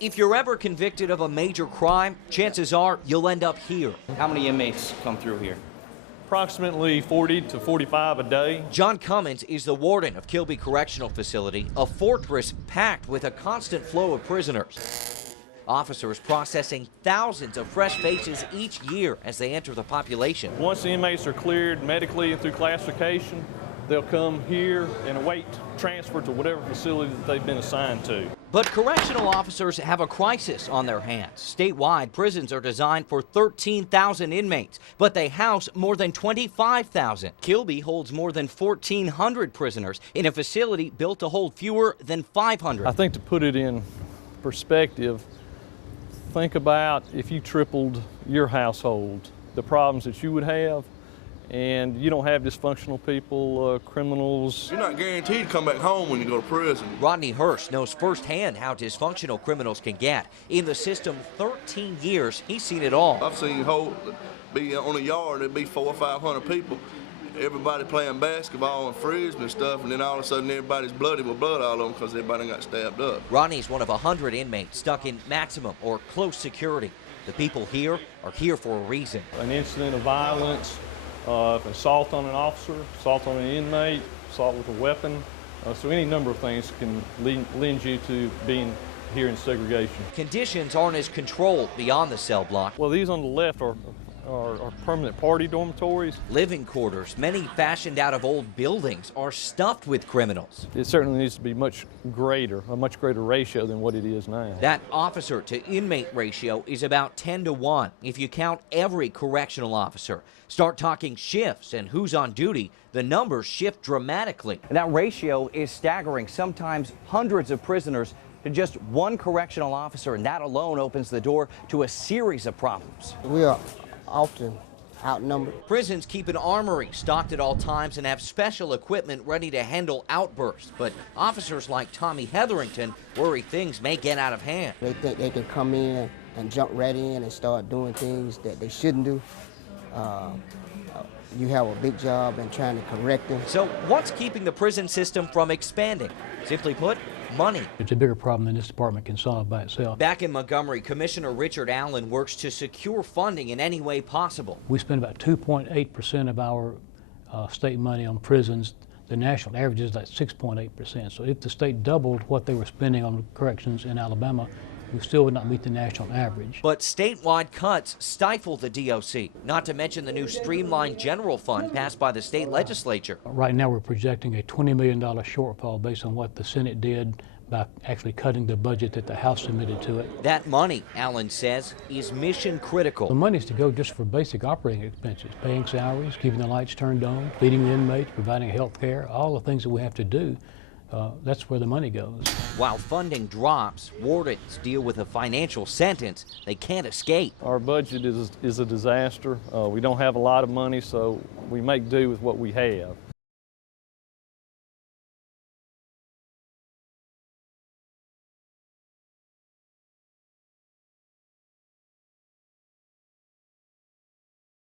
If you're ever convicted of a major crime, chances are you'll end up here. How many inmates come through here? Approximately 40 to 45 a day. John Cummins is the warden of Kilby Correctional Facility, a fortress packed with a constant flow of prisoners. Officers processing thousands of fresh faces each year as they enter the population. Once the inmates are cleared medically and through classification, they'll come here and await transfer to whatever facility that they've been assigned to. But correctional officers have a crisis on their hands. Statewide, prisons are designed for 13,000 inmates, but they house more than 25,000. Kilby holds more than 1,400 prisoners in a facility built to hold fewer than 500. I think to put it in perspective, think about if you tripled your household, the problems that you would have, and you don't have dysfunctional people, criminals. You're not guaranteed to come back home when you go to prison. Rodney Hurst knows firsthand how dysfunctional criminals can get. In the system 13 years, he's seen it all. I've seen be on a yard, there'd be 400 or 500 people, everybody playing basketball and frisbee and stuff, and then all of a sudden everybody's bloody with blood all over them because everybody got stabbed up. Rodney's one of 100 inmates stuck in maximum or close security. The people here are here for a reason. An incident of violence, assault on an officer, assault on an inmate, assault with a weapon. So any number of things can lend you to being here in segregation. Conditions aren't as controlled beyond the cell block. Well, these on the left are permanent party dormitories. Living quarters, many fashioned out of old buildings, are stuffed with criminals. It certainly needs to be a much greater ratio than what it is now. That officer to inmate ratio is about 10 to 1 if you count every correctional officer. Start talking shifts and who's on duty, the numbers shift dramatically. And that ratio is staggering. Sometimes hundreds of prisoners to just one correctional officer, and that alone opens the door to a series of problems. We are often outnumbered. Prisons keep an armory stocked at all times and have special equipment ready to handle outbursts. But officers like Tommy Hetherington worry things may get out of hand. They think they can come in and jump right in and start doing things that they shouldn't do. You have a big job in trying to correct them. So what's keeping the prison system from expanding? Simply put, money. It's a bigger problem than this department can solve by itself. Back in Montgomery, Commissioner Richard Allen works to secure funding in any way possible. We spend about 2.8% of our state money on prisons. The national average is like 6.8%. So if the state doubled what they were spending on corrections in Alabama, we still would not meet the national average. But statewide cuts stifle the DOC, not to mention the new streamlined general fund passed by the state legislature. Right now we're projecting a $20 million shortfall based on what the Senate did by actually cutting the budget that the House submitted to it. That money, Allen says, is mission critical. The money is to go just for basic operating expenses, paying salaries, keeping the lights turned on, feeding the inmates, providing health care, all the things that we have to do. That's where the money goes. While funding drops, wardens deal with a financial sentence they can't escape. Our budget is a disaster. We don't have a lot of money, so we make do with what we have.